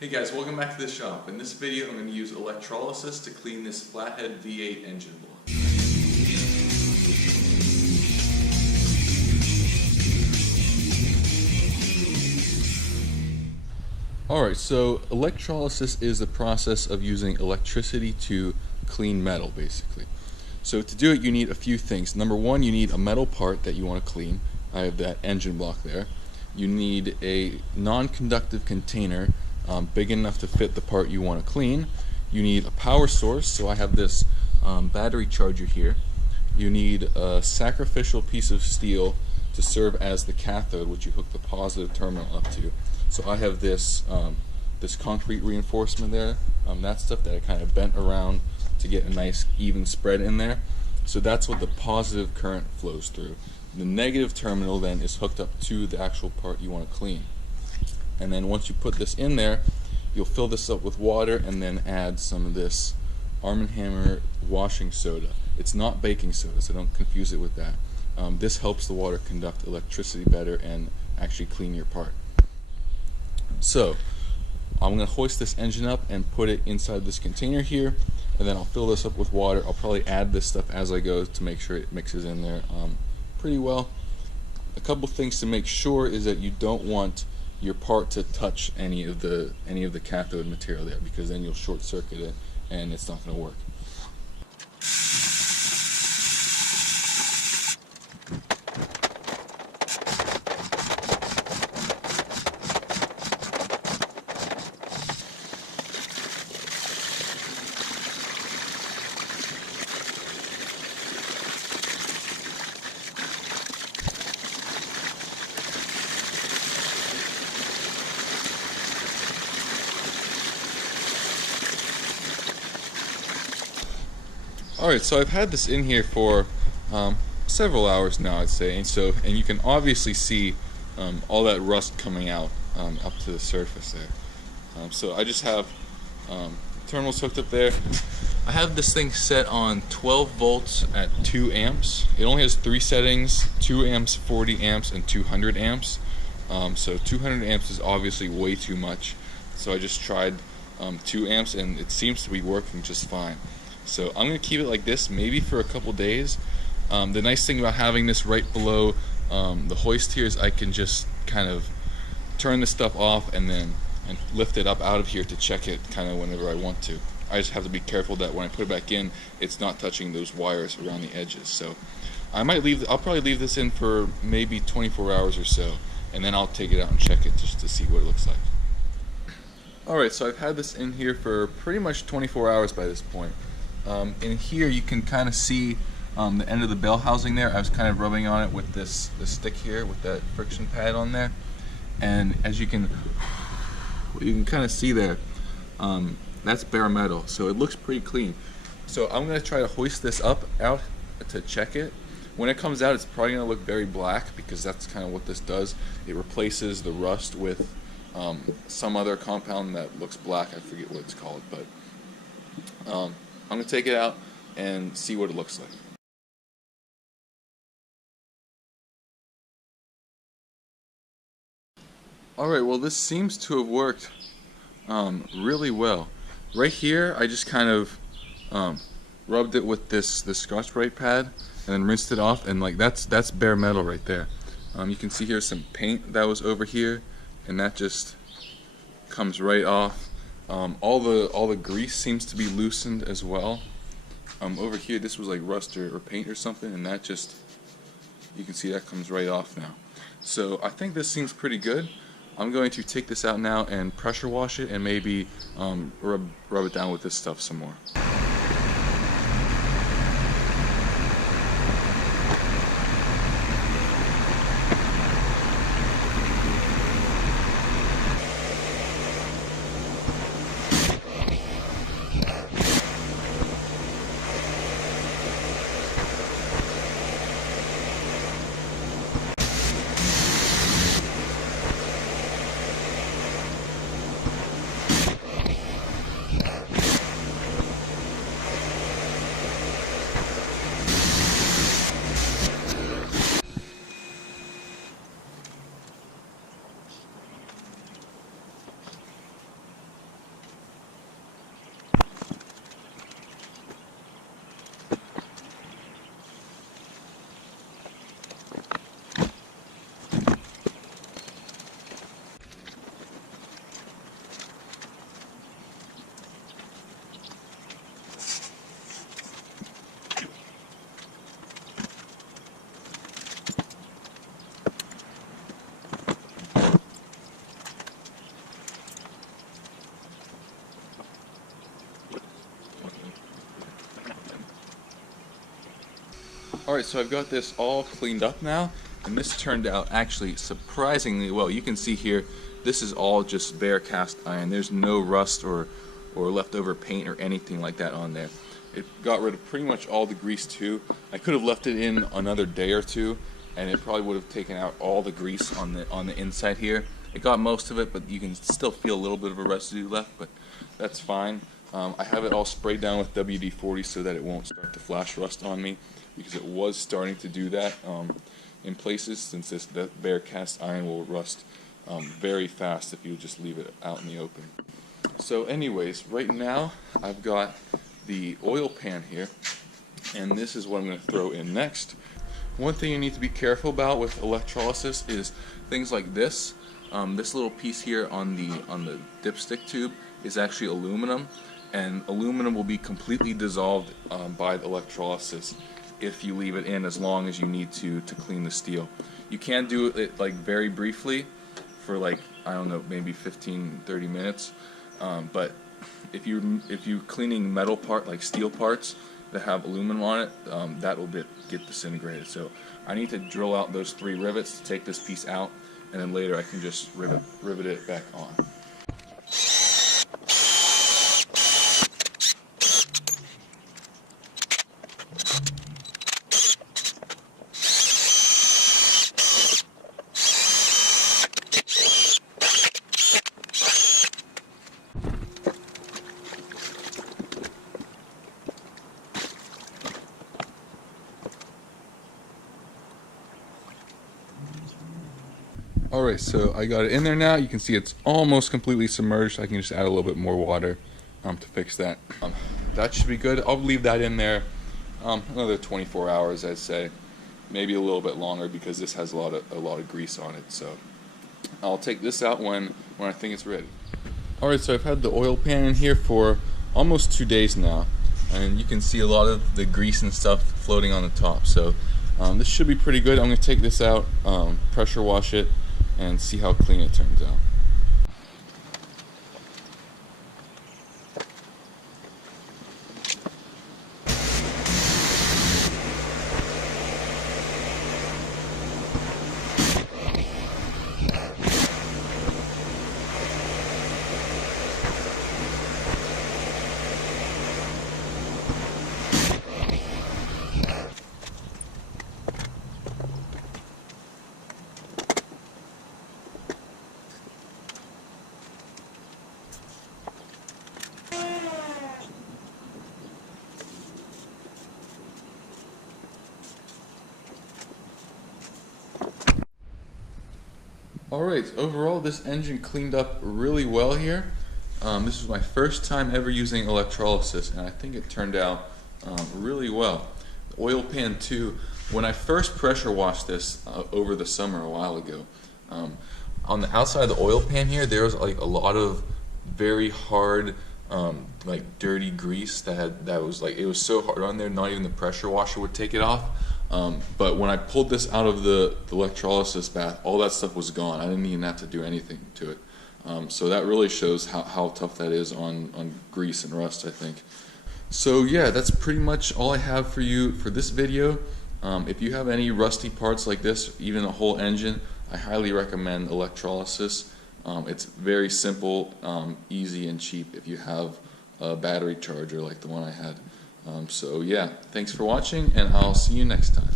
Hey guys, welcome back to the shop. In this video I'm going to use electrolysis to clean this flathead V8 engine block. Alright, so electrolysis is the process of using electricity to clean metal, basically. So to do it you need a few things. Number one, you need a metal part that you want to clean. I have that engine block there. You need a non-conductive container big enough to fit the part you want to clean. You need a power source, so I have this battery charger here. You need a sacrificial piece of steel to serve as the cathode, which you hook the positive terminal up to. So I have this this concrete reinforcement there, that stuff that I kind of bent around to get a nice even spread in there. So that's what the positive current flows through. The negative terminal then is hooked up to the actual part you want to clean. And then once you put this in there, you'll fill this up with water and then add some of this Arm & Hammer washing soda. It's not baking soda, so don't confuse it with that. This helps the water conduct electricity better and actually clean your part. So I'm going to hoist this engine up and put it inside this container here, and then I'll fill this up with water. I'll probably add this stuff as I go to make sure it mixes in there pretty well. A couple things to make sure is that you don't want your part to touch any of the cathode material there, because then you'll short circuit it and it's not going to work. Alright, so I've had this in here for several hours now, I'd say, and you can obviously see all that rust coming out up to the surface there. So I just have terminals hooked up there. I have this thing set on 12 volts at 2 amps. It only has 3 settings: 2 amps, 40 amps, and 200 amps. So 200 amps is obviously way too much. So I just tried 2 amps and it seems to be working just fine. So I'm going to keep it like this maybe for a couple days. The nice thing about having this right below the hoist here is I can just kind of turn this stuff off and lift it up out of here to check it kind of whenever I want to. I just have to be careful that when I put it back in, it's not touching those wires around the edges. So I'll probably leave this in for maybe 24 hours or so, and then I'll take it out and check it just to see what it looks like. Alright, so I've had this in here for pretty much 24 hours by this point. In here you can kind of see the end of the bell housing there. I was kind of rubbing on it with this stick here with that friction pad on there, and as you can kind of see there, that's bare metal, so it looks pretty clean. So I'm going to try to hoist this out to check it. When it comes out, it's probably going to look very black, because that's kind of what this does. It replaces the rust with some other compound that looks black. I forget what it's called, but I'm going to take it out and see what it looks like. Alright, well this seems to have worked really well. Right here I just kind of rubbed it with this Scotch-Brite pad and then rinsed it off, and like that's bare metal right there. You can see here some paint that was over here, and that just comes right off. All the grease seems to be loosened as well. Over here this was like rust or paint or something, and that just, you can see that comes right off now. So I think this seems pretty good. I'm going to take this out now and pressure wash it and maybe rub it down with this stuff some more. Alright, so I've got this all cleaned up now, and this turned out actually surprisingly well. You can see here, this is all just bare cast iron. There's no rust or leftover paint or anything like that on there. It got rid of pretty much all the grease too. I could have left it in another day or two, and it probably would have taken out all the grease on the inside here. It got most of it, but you can still feel a little bit of a residue left, but that's fine. I have it all sprayed down with WD-40 so that it won't start to flash rust on me, because it was starting to do that in places, since this bare cast iron will rust very fast if you just leave it out in the open. So anyways, right now I've got the oil pan here, and this is what I'm going to throw in next. One thing you need to be careful about with electrolysis is things like this. This little piece here on the dipstick tube is actually aluminum, and aluminum will be completely dissolved by the electrolysis if you leave it in as long as you need to clean the steel. You can do it like very briefly for like, I don't know, maybe 15-30 minutes, but if you're cleaning metal like steel parts that have aluminum on it, that will get disintegrated. So I need to drill out those 3 rivets to take this piece out, and then later I can just rivet it back on. Alright, so I got it in there now. You can see it's almost completely submerged. I can just add a little bit more water to fix that. That should be good. I'll leave that in there another 24 hours, I'd say. Maybe a little bit longer, because this has a lot of grease on it. So I'll take this out when I think it's ready. Alright, so I've had the oil pan in here for almost 2 days now, and you can see a lot of the grease and stuff floating on the top. So this should be pretty good. I'm going to take this out, pressure wash it, and see how clean it turns out. Alright, overall this engine cleaned up really well here. This was my first time ever using electrolysis, and I think it turned out really well. The oil pan too, when I first pressure washed this over the summer a while ago, on the outside of the oil pan here there was like a lot of very hard like dirty grease that was like, it was so hard on there, not even the pressure washer would take it off. But when I pulled this out of the electrolysis bath, all that stuff was gone. I didn't even have to do anything to it. So that really shows how tough that is on grease and rust, I think. So yeah, that's pretty much all I have for you for this video. If you have any rusty parts like this, even a whole engine, I highly recommend electrolysis. It's very simple, easy, and cheap if you have a battery charger like the one I had. So yeah, thanks for watching, and I'll see you next time.